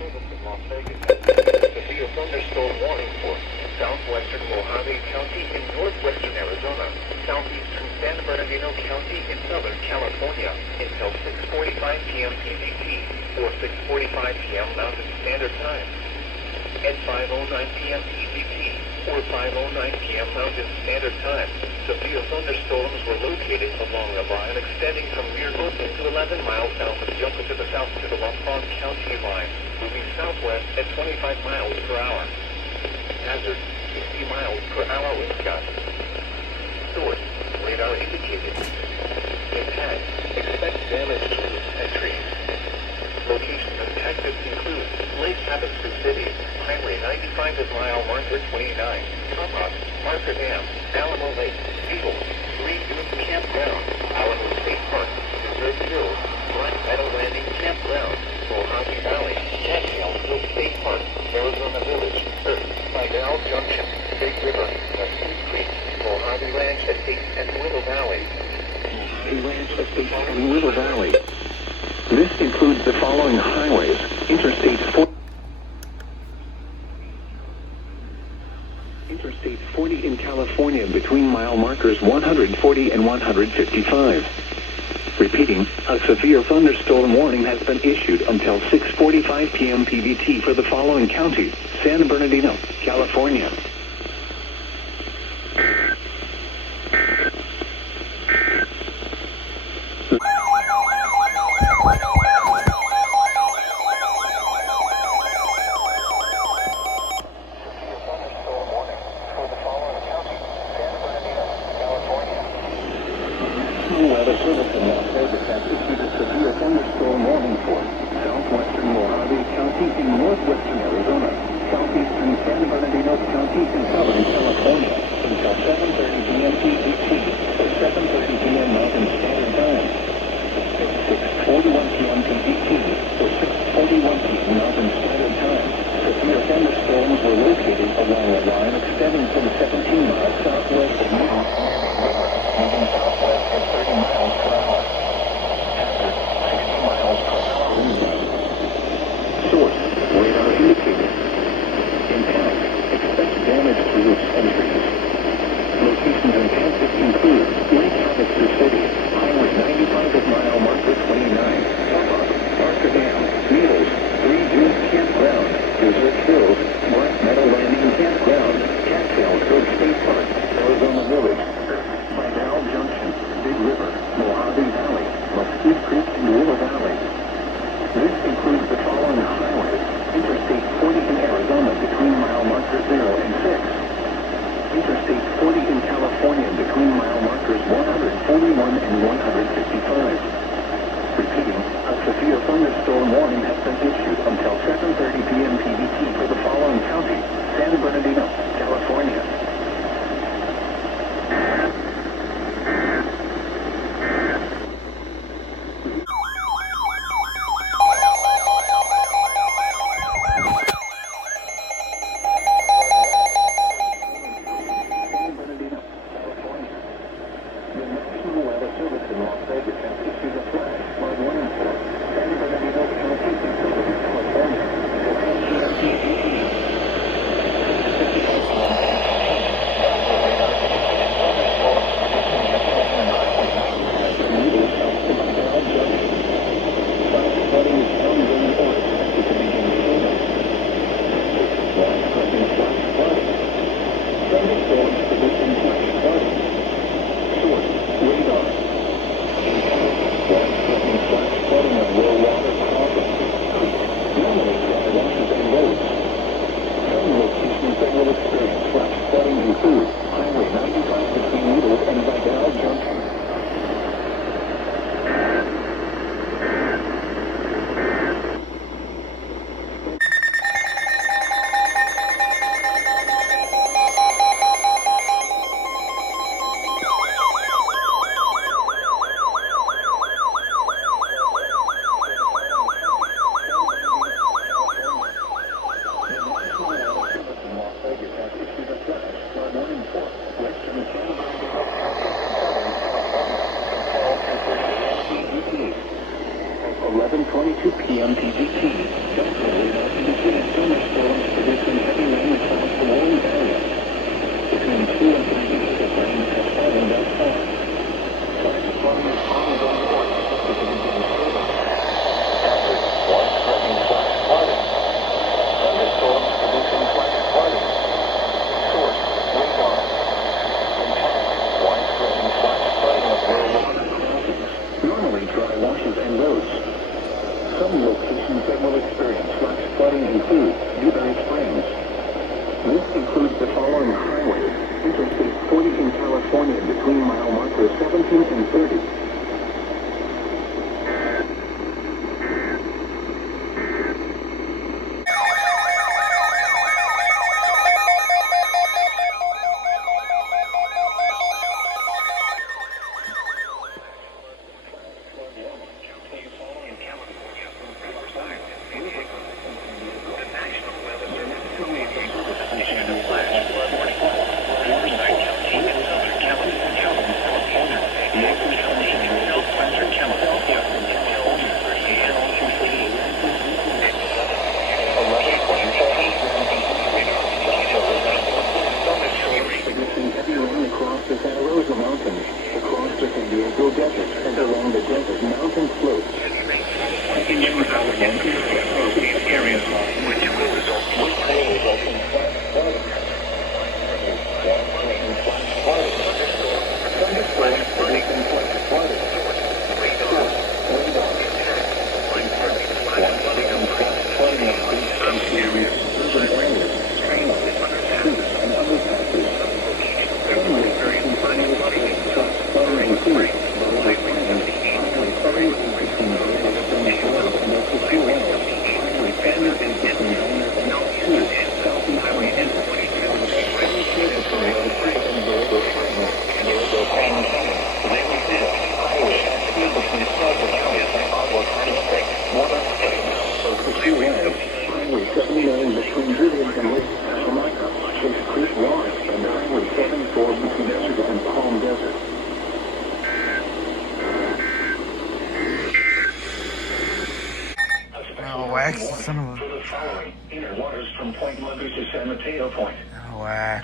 service in Las Vegas has severe thunderstorm warning for southwestern Mojave County in northwestern Arizona, southeastern San Bernardino County in southern California until 6:45 p.m. PDT or 6:45 p.m. Mountain Standard Time. At 5:09 p.m. PDT or 5:09 p.m. Mountain Standard Time, severe thunderstorms were located along a line extending from Rear Open to 11 miles south of Yucca to the south to the La Palm County line, moving southwest at 25 miles per hour. Hazard, 60 miles per hour wind gusts. Source, radar indicated. Impact, expect damage to roofs and trees. Locations in Texas include Lake Havasu City, Highway 95 at mile marker 29, Comrock, Marker Dam, Alamo Lake, Eagle, Green Dunes Campground, Alamo State Park, Desert Hills, Black Meadow Landing Campground, Mojave Valley, Cattail Hill State Park, Arizona Village, Vidal Junction, Big River, Mesquite Creek, Mojave Ranch Estates and Willow Valley. Mojave Ranch Estates and Willow Valley. This includes the following highways: Interstate 40 in California between mile markers 140 and 155. Repeating, a severe thunderstorm warning has been issued until 6:45 p.m. PBT for the following counties: San Bernardino, California. Weather Service in Las Vegas has issued a severe thunderstorm warning for southwestern Mojave County in northwestern Arizona, southeastern San Bernardino County in southern California until 7:30 p.m. PDT or 7:30 p.m. Mountain Standard Time. 6:41 p.m. PDT or 6:41 p.m. Mountain Standard Time. Severe thunderstorms were located along a line extending from 17 miles southwest of Newton, moving southwest at 30 miles per hour. Hazard, 60 miles per hour wind gusts. Source, radar indicated. Impact, expect damage to roofs and trees. Locations in Texas include Lake Havasu City, Highway 95 at mile marker 29, Comrock, Marker Dam, Needles, Three Dunes Campground, Desert Hills, Black Meadow Landing Campground, Cattail Hill State Park, Arizona Village, Vidal Junction, Big River, Mojave Valley, Mesquite Creek and Willow Valley. This includes the following highways: Interstate 40 in Arizona between mile markers 0 and 6. Interstate 40 in California between mile markers 141 and 155. Repeating, a severe thunderstorm warning has been issued until 7:30 p.m. PBT for the following counties: San Bernardino, California. The National Weather Service in Las Vegas has issued a flash flood warning for San Bernardino County in Southern California until 10 p.m. PDT. 11:22 p.m. PGT. Central radar indicated thunderstorms producing heavy rain across the warm area. Between 2 and 3 inches of rain has fallen thus far. Flash flooding is ongoing or expected to begin shortly. Hazard: widespreading flash flooding. Thunderstorms producing flash flooding. Source: radar. Impact: widespreading flash flooding of low water crossings. Normally dry washes and roads. Some locations that will experience flash flooding include Dewberry Springs. This includes the following highways: Interstate 40 in California between mile markers 17 and 30.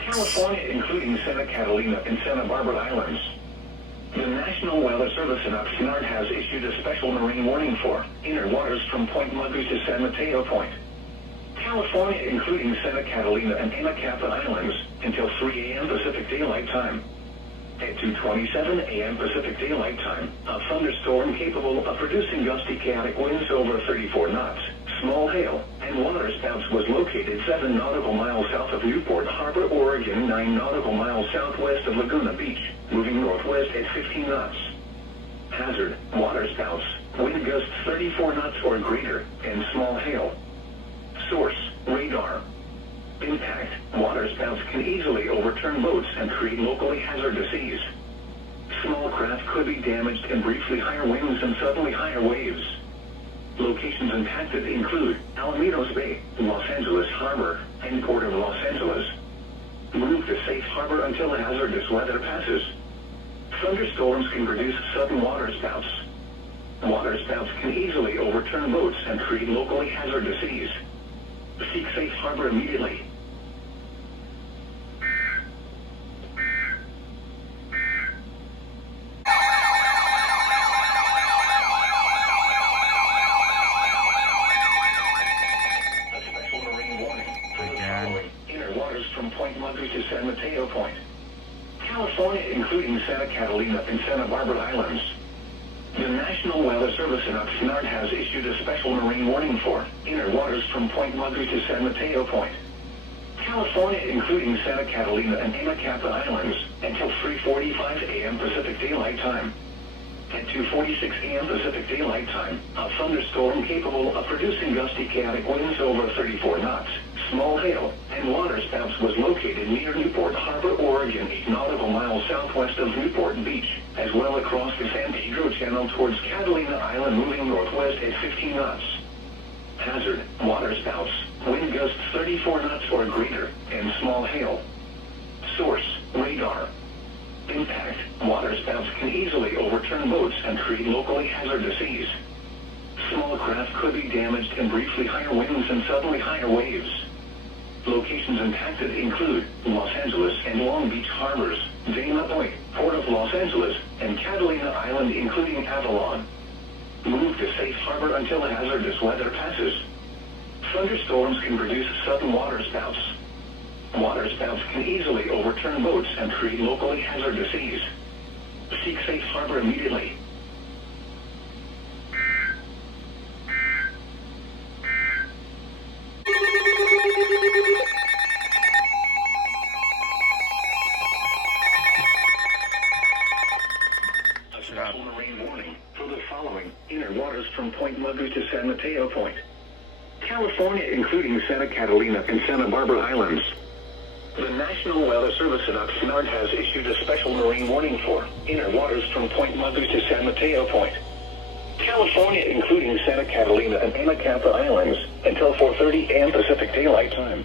California, including Santa Catalina and Santa Barbara Islands. The National Weather Service in Oxnard has issued a special marine warning for inner waters from Point Muggers to San Mateo Point. California, including Santa Catalina and Anacapa Islands, until 3 a.m. Pacific Daylight Time. At 2:27 a.m. Pacific Daylight Time, a thunderstorm capable of producing gusty chaotic winds over 34 knots, small hail, and waterspouts was located 7 nautical miles south of Newport Harbor, Oregon, 9 nautical miles southwest of Laguna Beach, moving northwest at 15 knots. Hazard: waterspouts, wind gusts 34 knots or greater, and small hail. Source: radar. Impact: waterspouts can easily overturn boats and create locally hazardous seas. Small craft could be damaged in briefly higher winds and suddenly higher waves. Locations impacted include Alamitos Bay, Los Angeles Harbor, and Port of Los Angeles. Move to safe harbor until the hazardous weather passes. Thunderstorms can produce sudden waterspouts. Waterspouts can easily overturn boats and create locally hazardous seas. Seek safe harbor immediately. A special marine warning for the following inner waters from Point Muggers to San Mateo Point. California, including Santa Catalina and Santa Barbara Islands. The National Weather Service in Oxnard has issued a special marine warning for inner waters from Point Muggers to San Mateo Point. California, including Santa Catalina and Anacapa Islands, until 3:45 a.m. Pacific Daylight Time. At 2:46 a.m. Pacific Daylight Time, a thunderstorm capable of producing gusty chaotic winds over 34 knots, small hail, and waterspouts was located near Newport Harbor, Oregon, 8 nautical miles southwest of Newport Beach, as well across the San Pedro Channel towards Catalina Island, moving northwest at 15 knots. Hazard: waterspouts, wind gusts 34 knots or greater, and small hail. Source: radar. Impact: waterspouts can easily overturn boats and create locally hazardous seas. Small craft could be damaged and briefly higher winds and suddenly higher waves. Locations impacted include Los Angeles and Long Beach harbors, Dana Point, Port of Los Angeles, and Catalina Island including Avalon. Move to safe harbor until hazardous weather passes. Thunderstorms can produce sudden water spouts. Water spouts can easily overturn boats and create locally hazardous seas. Seek safe harbor immediately. A special marine warning for the following inner waters from Point Mugu to San Mateo Point, California, including Santa Catalina and Santa Barbara Islands. The National Weather Service in Oxnard has issued a special marine warning for inner waters from Point Mugu to San Mateo Point, California, including Santa Catalina and Anacapa Islands, until 4:30 a.m. Pacific Daylight Time.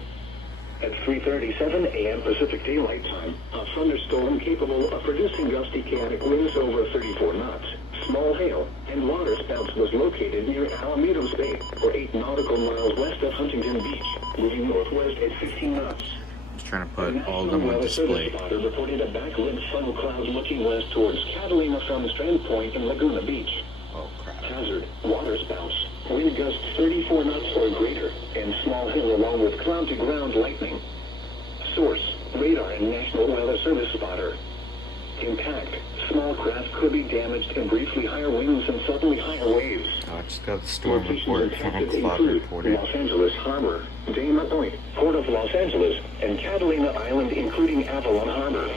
At 3:37 a.m. Pacific Daylight Time, a thunderstorm capable of producing gusty chaotic winds over 34 knots, small hail, and water spouts was located near Alamitos Bay, or 8 nautical miles west of Huntington Beach, moving northwest at 15 knots. Trying to put all of them on display. The reported a backlit funnel cloud looking west towards Catalina from Strand Point and Laguna Beach. Oh crap. Hazard, water spouts, wind gusts 34 knots or greater, and small hail along with cloud-to-ground lightning. Source, radar and National Weather Service spotter. Impact, small craft could be damaged and briefly higher winds and suddenly higher waves. Oh, I just got the storm Locations report from impacted Cloud include Reporter. Los Angeles Harbor, Dana Point, Port of Los Angeles, and Catalina Island including Avalon Harbor.